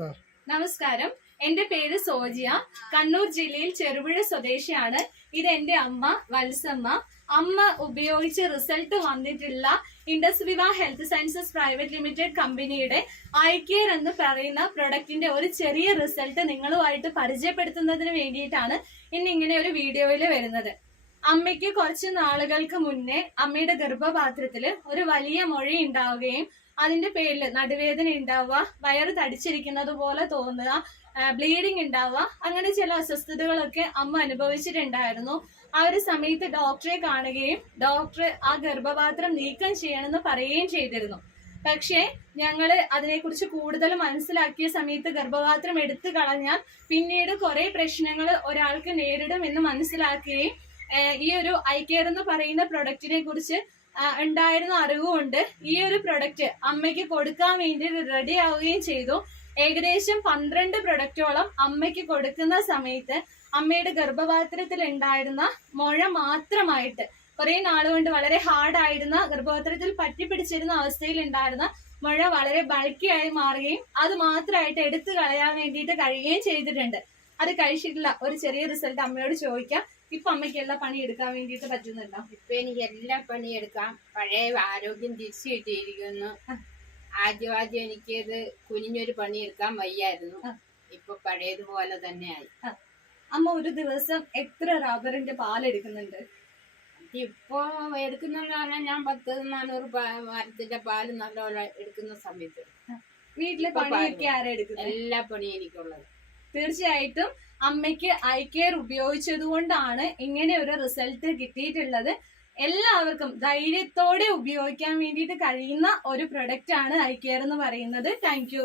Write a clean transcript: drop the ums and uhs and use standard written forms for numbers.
നമസ്കാരം, എന്റെ പേര് സോജിയ. കണ്ണൂർ ജില്ലയിൽ ചെറുപുഴ സ്വദേശിയാണ്. ഇത് എന്റെ അമ്മ വത്സമ്മ. അമ്മ ഉപയോഗിച്ച് റിസൾട്ട് വന്നിട്ടുള്ള ഇൻഡസ് വിവ ഹെൽത്ത് സയൻസസ് പ്രൈവറ്റ് ലിമിറ്റഡ് കമ്പനിയുടെ ഐകെയർ എന്ന് പറയുന്ന പ്രൊഡക്റ്റിന്റെ ഒരു ചെറിയ റിസൾട്ട് നിങ്ങളുമായിട്ട് പരിചയപ്പെടുത്തുന്നതിന് വേണ്ടിയിട്ടാണ് ഇന്ന് ഇങ്ങനെ ഒരു വീഡിയോയിൽ വരുന്നത്. അമ്മയ്ക്ക് കുറച്ച് നാളുകൾക്ക് മുന്നേ അമ്മയുടെ ഗർഭപാത്രത്തിൽ ഒരു വലിയ മൊഴ ഉണ്ടാവുകയും അതിന്റെ പേരിൽ നടുവേദന ഉണ്ടാവുക, വയറ് തടിച്ചിരിക്കുന്നത് പോലെ തോന്നുക, ബ്ലീഡിങ് ഉണ്ടാവുക, അങ്ങനെ ചില അസ്വസ്ഥതകളൊക്കെ അമ്മ അനുഭവിച്ചിട്ടുണ്ടായിരുന്നു. ആ ഒരു സമയത്ത് ഡോക്ടറെ കാണുകയും ഡോക്ടർ ആ ഗർഭപാത്രം നീക്കം ചെയ്യണമെന്ന് പറയുകയും ചെയ്തിരുന്നു. പക്ഷേ ഞങ്ങള് അതിനെക്കുറിച്ച് കൂടുതൽ മനസ്സിലാക്കിയ സമയത്ത് ഗർഭപാത്രം എടുത്തു കളഞ്ഞാൽ പിന്നീട് കുറെ പ്രശ്നങ്ങൾ ഒരാൾക്ക് നേരിടും എന്ന് മനസ്സിലാക്കുകയും ഈ ഒരു ഐകെയർ എന്ന് പറയുന്ന പ്രൊഡക്റ്റിനെ കുറിച്ച് ഉണ്ടായിരുന്ന അറിവുകൊണ്ട് ഈ ഒരു പ്രൊഡക്റ്റ് അമ്മയ്ക്ക് കൊടുക്കാൻ വേണ്ടി റെഡി ആവുകയും ചെയ്തു. ഏകദേശം 12 പ്രൊഡക്റ്റോളം അമ്മയ്ക്ക് കൊടുക്കുന്ന സമയത്ത് അമ്മയുടെ ഗർഭപാത്രത്തിൽ ഉണ്ടായിരുന്ന മുഴ മാത്രമായിട്ട് കുറെ നാളുകൊണ്ട് വളരെ ഹാർഡായിരുന്ന ഗർഭപാത്രത്തിൽ പറ്റിപ്പിടിച്ചിരുന്ന അവസ്ഥയിൽ ഉണ്ടായിരുന്ന മുഴ വളരെ ബൾക്കിയായി മാറുകയും അത് മാത്രമായിട്ട് എടുത്തു കളയാൻ വേണ്ടിയിട്ട് കഴിയുകയും ചെയ്തിട്ടുണ്ട്. അത് കഴിച്ചിട്ടുള്ള ഒരു ചെറിയ റിസൾട്ട് അമ്മയോട് ചോദിക്കാം. ഇപ്പൊ അമ്മയ്ക്ക് എല്ലാ പണി എടുക്കാൻ വേണ്ടിയിട്ട് പറ്റുന്നുണ്ടോ? ഇപ്പൊ എനിക്ക് എല്ലാ പണിയെടുക്കാം. പഴയ ആരോഗ്യം തിരിച്ചു കിട്ടിയിരിക്കുന്നു. ആദ്യം എനിക്കത് കുനിഞ്ഞൊരു പണിയെടുക്കാൻ വയ്യായിരുന്നു. ഇപ്പൊ പഴയതുപോലെ തന്നെയായി. അമ്മ ഒരു ദിവസം എത്ര റബ്ബറിന്റെ പാലെടുക്കുന്നുണ്ട്? ഇപ്പൊ എടുക്കുന്നെന്ന് പറഞ്ഞാൽ ഞാൻ 10-400 മരത്തിന്റെ പാല് നല്ലപോലെ എടുക്കുന്ന സമയത്ത് വീട്ടിലെ പണിയൊക്കെ ആരാ എടുക്കുന്നത്? എല്ലാ പണിയും എനിക്കുള്ളത്. തീർച്ചയായിട്ടും അമ്മയ്ക്ക് ഐകെയർ ഉപയോഗിച്ചത് കൊണ്ടാണ് ഇങ്ങനെ ഒരു റിസൾട്ട് കിട്ടിയിട്ടുള്ളത്. എല്ലാവർക്കും ധൈര്യത്തോടെ ഉപയോഗിക്കാൻ വേണ്ടിയിട്ട് കഴിയുന്ന ഒരു പ്രൊഡക്റ്റ് ആണ് ഐകെയർ എന്ന് പറയുന്നത്. താങ്ക്